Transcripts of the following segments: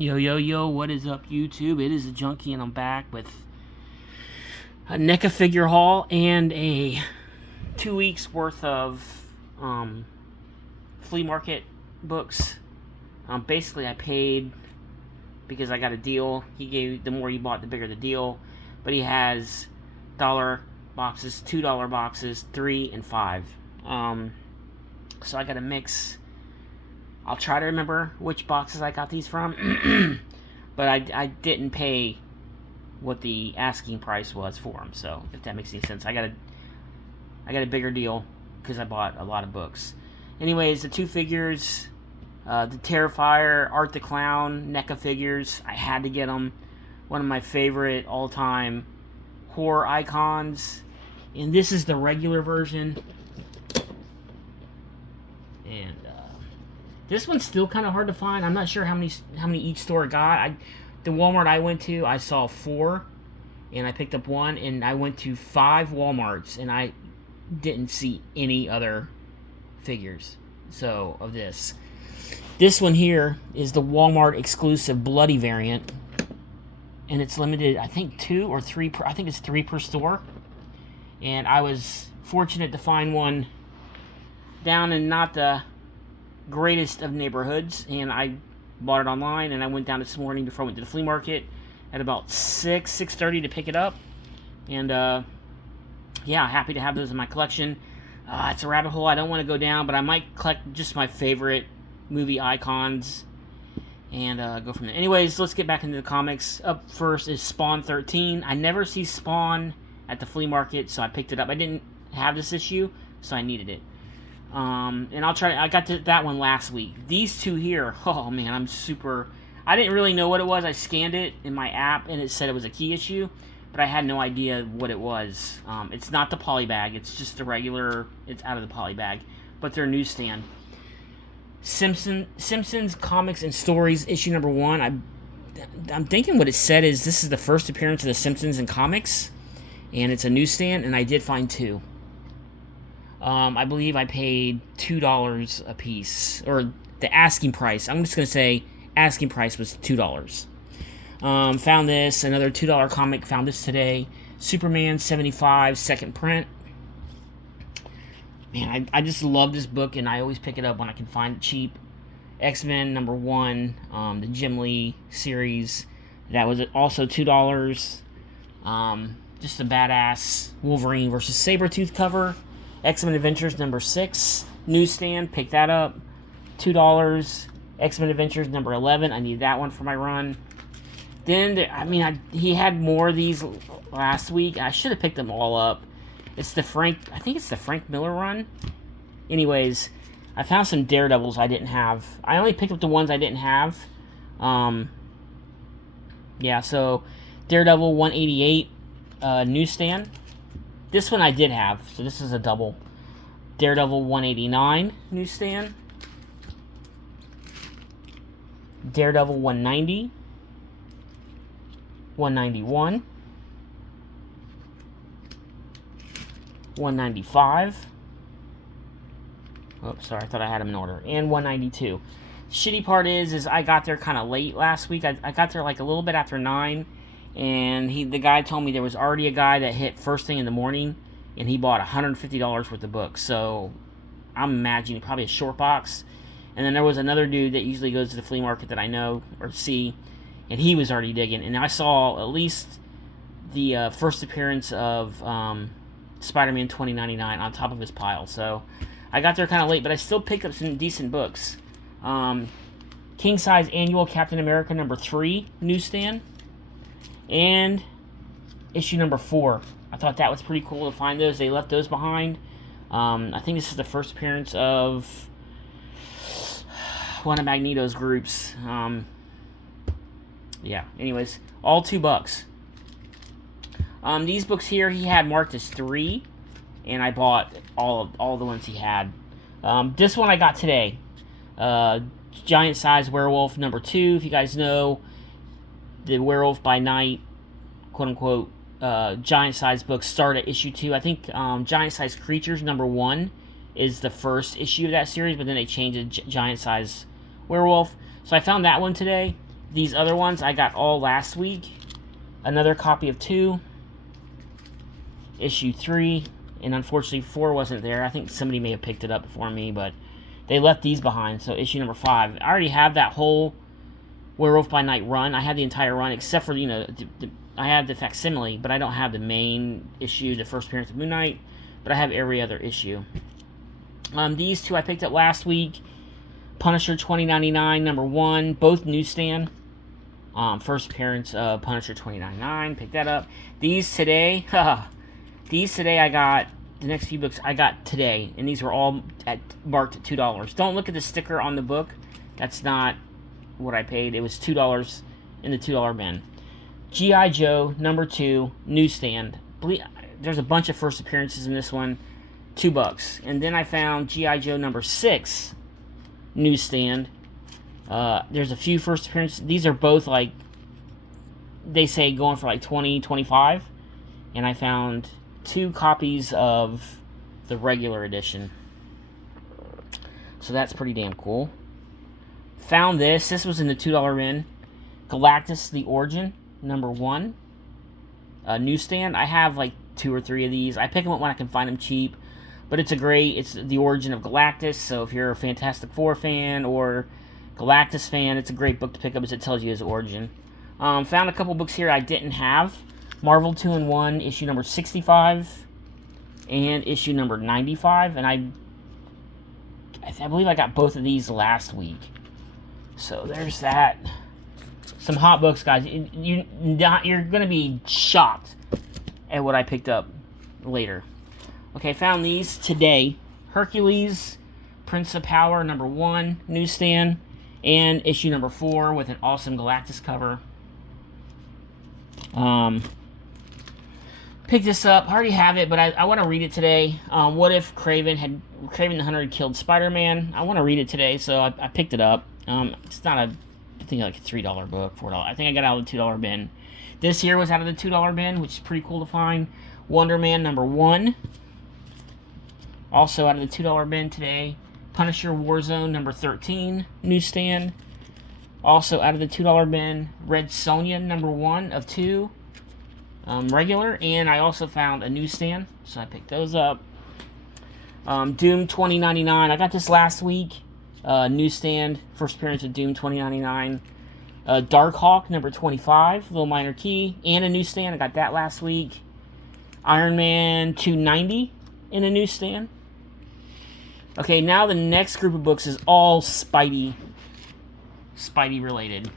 Yo, yo, yo, what is up, YouTube? It is a Junkie, and I'm back with a NECA figure haul and a 2 weeks worth of flea market books. Basically, I paid because I got a deal. He gave, the more you bought, the bigger the deal. But he has $1 boxes, $2 boxes, 3 and 5. So I got a mix. I'll try to remember which boxes I got these from, but I didn't pay what the asking price was for them. So if that makes any sense, I got a bigger deal because I bought a lot of books. Anyways, the two figures, the Terrifier, Art the Clown, NECA figures, I had to get them. One of my favorite all-time horror icons, and this is the regular version. And this one's still kind of hard to find. I'm not sure how many each store got. The Walmart I went to, I saw 4, and I picked up 1, and I went to 5 Walmarts, and I didn't see any other figures. So of this one here is the Walmart exclusive Bloody variant, and it's limited. I think 2 or 3. I think it's 3 per store, and I was fortunate to find one down in not the greatest of neighborhoods, and I bought it online, and I went down this morning before I went to the flea market at about 6:30 to pick it up, and yeah, happy to have those in my collection. It's a rabbit hole I don't want to go down, but I might collect just my favorite movie icons and go from there. Anyways, let's get back into the comics. Up first is Spawn 13. I never see Spawn at the flea market, so I picked it up. I didn't have this issue, so I needed it. And I got to that one last week. These two here, oh man, I didn't really know what it was. I scanned it in my app, and it said it was a key issue, but I had no idea what it was. It's not the poly bag. It's just the regular, it's out of the poly bag, but they're newsstand. Simpsons Comics and Stories, issue number 1. I'm thinking what it said is this is the first appearance of the Simpsons in comics, and it's a newsstand, and I did find 2. I believe I paid $2 a piece, or the asking price. I'm just going to say asking price was $2. Found this, another $2 comic, found this today. Superman 75, second print. Man, I just love this book, and I always pick it up when I can find it cheap. X-Men number 1, the Jim Lee series. That was also $2. Just a badass Wolverine versus Sabretooth cover. X-Men Adventures number 6, newsstand, pick that up, $2. X-Men Adventures number 11, I need that one for my run. Then, he had more of these last week. I should have picked them all up. I think it's the Frank Miller run. Anyways, I found some Daredevils I didn't have. I only picked up the ones I didn't have. Yeah, so Daredevil 188, newsstand. This one I did have, so this is a double. Daredevil 189, newsstand. Daredevil 190. 191. 195. Oh, sorry, I thought I had them in order. And 192. Shitty part is I got there kind of late last week. I got there like a little bit after 9. And the guy told me there was already a guy that hit first thing in the morning, and he bought $150 worth of books. So I'm imagining probably a short box. And then there was another dude that usually goes to the flea market that I know or see, and he was already digging. And I saw at least the first appearance of Spider-Man 2099 on top of his pile. So I got there kind of late, but I still picked up some decent books. King Size Annual Captain America number 3, newsstand. And issue number 4. I thought that was pretty cool to find those. They left those behind. I think this is the first appearance of one of Magneto's groups. Yeah, anyways, all $2. These books here he had marked as 3, and I bought all the ones he had. This one I got today. Giant Size Werewolf number 2. If you guys know, the Werewolf by Night, quote-unquote, giant-sized books start at issue 2. I think Giant-Sized Creatures number 1 is the first issue of that series, but then they changed it Giant-Sized Werewolf. So I found that one today, These other ones I got all last week. Another copy of 2. Issue 3. And unfortunately 4 wasn't there. I think somebody may have picked it up before me, but they left these behind. So issue number 5. I already have that whole Werewolf by Night run. I had the entire run, except for, I have the facsimile, but I don't have the main issue, the first appearance of Moon Knight. But I have every other issue. These 2 I picked up last week. Punisher 2099, number 1, both newsstand. First appearance of Punisher 2099, picked that up. These today, I got, the next few books I got today, and these were all marked at $2. Don't look at the sticker on the book. That's not what I paid. It was $2 in the $2 bin. G.I. Joe, number 2, newsstand. There's a bunch of first appearances in this one. $2. And then I found G.I. Joe number 6, newsstand. There's a few first appearances. These are both like, they say going for like 20, 25. And I found 2 copies of the regular edition. So that's pretty damn cool. Found this. This was in the $2 bin. Galactus the Origin, number 1. Newsstand. I have like 2 or 3 of these. I pick them up when I can find them cheap. But it's the origin of Galactus. So if you're a Fantastic Four fan or Galactus fan, it's a great book to pick up as it tells you his origin. Found a couple books here I didn't have. Marvel 2-in-1, issue number 65, and issue number 95, and I believe I got both of these last week. So there's that. Some hot books, guys. You're going to be shocked at what I picked up later. Okay, found these today. Hercules, Prince of Power, number 1, newsstand, and issue number 4 with an awesome Galactus cover. Picked this up. I already have it, but I want to read it today. What if Kraven the Hunter had killed Spider-Man? I want to read it today, so I picked it up. It's not I think like a $3 book, $4. I think I got out of the $2 bin. This here was out of the $2 bin, which is pretty cool to find. Wonder Man number 1. Also out of the $2 bin today. Punisher Warzone number 13, newsstand. Also out of the $2 bin. Red Sonja number 1 of 2. Regular, and I also found a newsstand, so I picked those up. Doom 2099, I got this last week. Newsstand, first appearance of Doom 2099. Darkhawk number 25, Little Minor Key, and a newsstand. I got that last week. Iron Man 290 in a newsstand. Okay, now the next group of books is all Spidey related.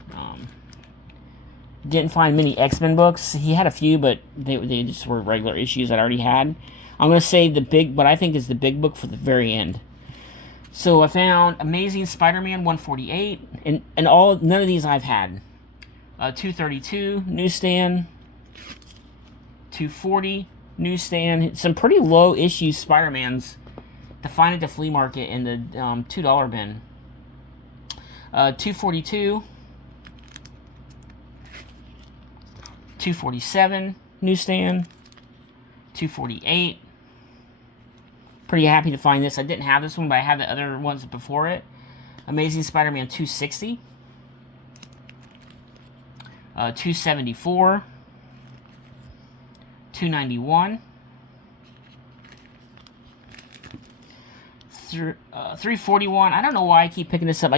Didn't find many X-Men books. He had a few, but they just were regular issues that I already had. I'm going to save what I think is the big book for the very end. So I found Amazing Spider-Man 148, and none of these I've had. 232, newsstand. 240, newsstand. Some pretty low issue Spider-Mans to find at the flea market in the $2 bin. 242. 247, newsstand. 248. Pretty happy to find this. I didn't have this one, but I had the other ones before it. Amazing Spider-Man 260. 274. 291. 341. I don't know why I keep picking this up.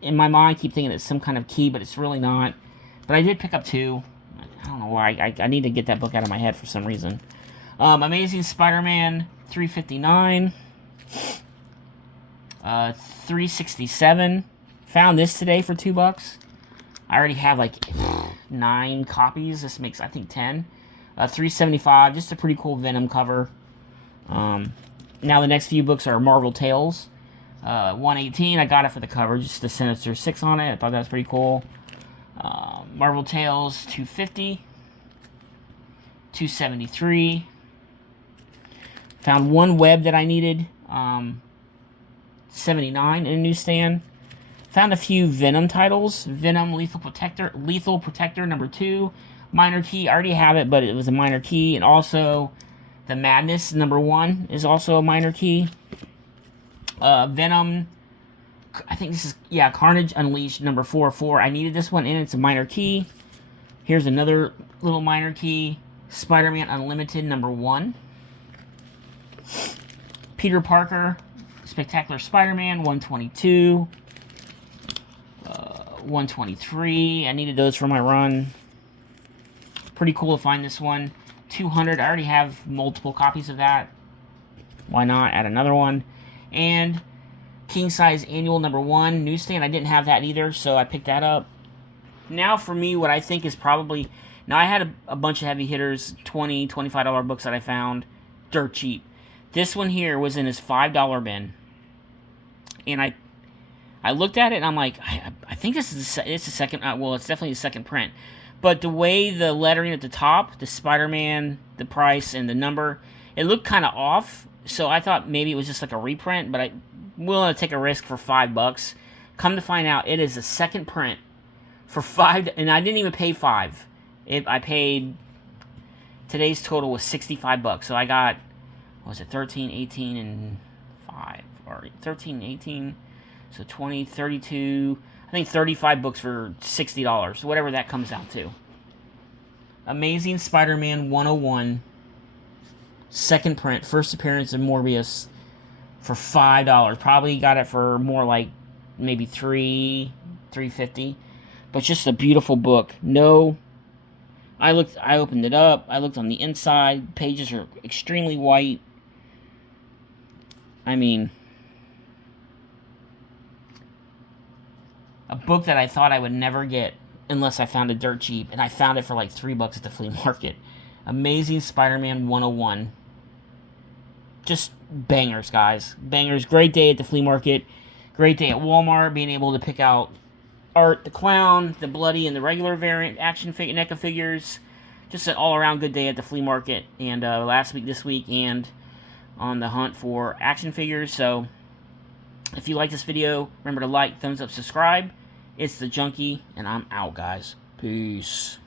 In my mind, I keep thinking it's some kind of key, but it's really not. But I did pick up 2. I don't know why. I need to get that book out of my head for some reason. Amazing Spider-Man 359. 367. Found this today for $2. I already have like 9 copies. This makes, I think, 10. 375. Just a pretty cool Venom cover. Now the next few books are Marvel Tales. 118. I got it for the cover. Just the Sinister 6 on it. I thought that was pretty cool. Marvel Tales 250. 273. Found one web that I needed. 79 in a newsstand. Found a few Venom titles. Venom Lethal Protector number 2. Minor Key. I already have it, but it was a minor key. And also the Madness number 1 is also a minor key. Venom I think this is, yeah, Carnage Unleashed number 404. I needed this one, and it's a minor key. Here's another little minor key. Spider-Man Unlimited number 1. Peter Parker, Spectacular Spider-Man 122. 123. I needed those for my run. Pretty cool to find this one. 200. I already have multiple copies of that. Why not add another one? And King Size Annual number 1 newsstand. I didn't have that either, so I picked that up. Now for me, what I think is probably... Now I had a bunch of heavy hitters, $20, $25 books that I found dirt cheap. This one here was in his $5 bin. And I looked at it and I'm like, I think this is it's a second, well, it's definitely a second print. But the way the lettering at the top, the Spider-Man, the price, and the number, it looked kind of off. So I thought maybe it was just like a reprint, but I'm willing to take a risk for $5. Come to find out, it is a second print for $5, and I didn't even pay $5. I paid, today's total was $65. So I got, what was it, 13, 18, and 5, or 13, 18, so 20, 32, I think 35 books for $60, whatever that comes out to. Amazing Spider-Man 101, second print, first appearance of Morbius for $5. Probably got it for more like maybe $3.50, but just a beautiful book. No, I opened it up, I looked on the inside, pages are extremely white. I mean, a book that I thought I would never get unless I found it dirt cheap, and I found it for like $3 at the flea market. Amazing Spider-Man 101. Just bangers, guys. Bangers. Great day at the flea market. Great day at Walmart, being able to pick out Art the Clown, the Bloody, and the regular variant action NECA figures. Just an all-around good day at the flea market, and last week, this week, and on the hunt for action figures. So if you like this video, remember to like, thumbs up, subscribe. It's the Junkie, and I'm out, guys. Peace.